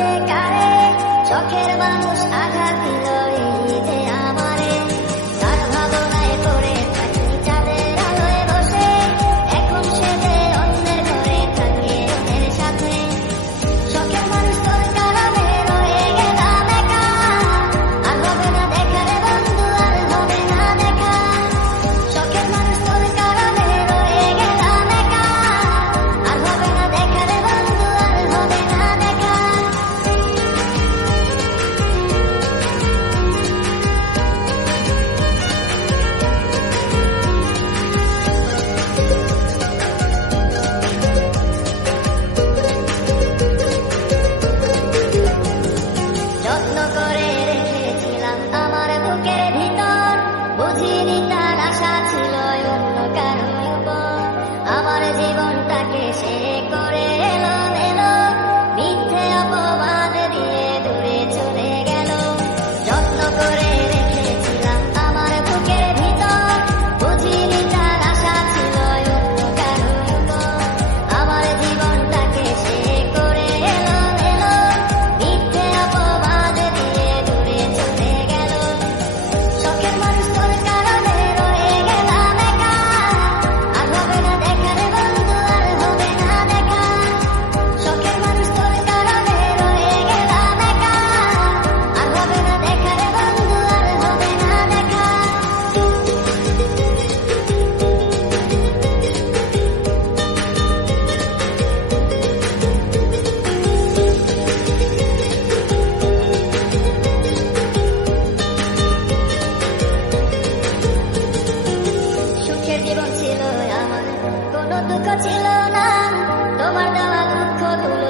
যে কারে, শখের মানুষ আঘাত দিল এই যে আমারে। তার ভাবনায় পড়ে থাকি চাঁদের আলোয় বসে, এখন সে যে অন্যের ঘরে থাকে ওদের সাথে। শখের মানুষ তোর কারণে রয়ে গেলাম একা, আর হবে না দেখা রে বন্ধু, আর হবে না দেখা। শখের মানুষ তোর কারণে রয়ে গেলাম একা, আর হবে না দেখা রে বন্ধু, আর হবে না দেখা। যত্ন করে রেখেছিলাম আমার বুকের ভিতর, বুঝিনি তার আশা ছিল অন্য কারোর উপর। আমার জীবনটাকে সে করে এলো এলো, মিথ্যে অপবাদ দিয়ে দূরে চলে গেল। যত্ন করে রেখেছিলাম আমার বুকের ভিতর, বুঝিনি তার আশা ছিল অন্য কারোর উপর। আমার জীবনটাকে সে করে এলো এলো, মিথ্যে অপবাদ দিয়ে দূরে চলে গেল। শখের মানুষ তোর কারণে রয়ে গেলাম একা, আর হবে না দেখা রে বন্ধু, আর হবে না দেখা। শখের মানুষ তোর কারণে রয়ে গেলাম একা, আর হবে না দেখা রে বন্ধু, আর হবে না দেখা। সুখের জীবন ছিল আমার, কোনো দুঃখ ছিল না, তোমার দেওয়া দুঃখগুলো